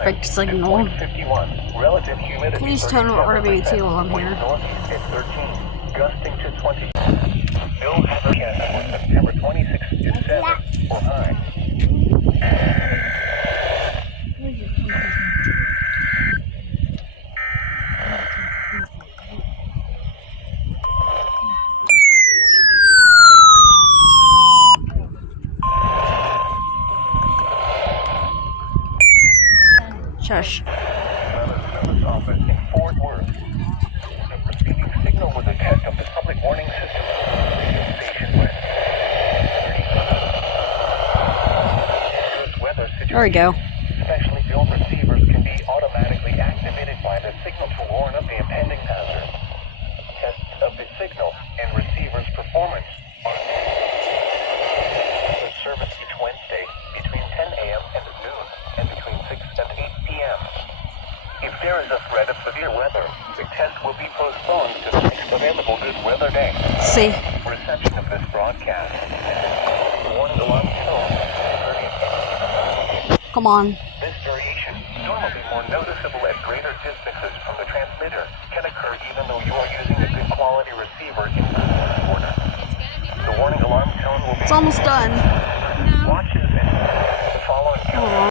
perfect signal. Please turn on RBT while I'm here. Gusting to 20. No forecast for September 26th to 7 or high. Shush. Service office in Fort Worth. The receiving signal was a test of the public warning system. Station with weather situation. There we go. Specially built receivers can be automatically activated by the signal to warn of the impending hazard. Tests of the signal and receiver's performance are the service each Wednesday between 10 a.m. and noon and between 6 and 8 p.m. If there is a threat of severe weather, the test will be postponed to the next available good weather day. See. Reception of this broadcast. The warning alarm tone. Come on. This variation, normally more noticeable at greater distances from the transmitter, can occur even though you are using a good quality receiver in the order. The warning alarm tone will be... It's almost done. Watches and the following...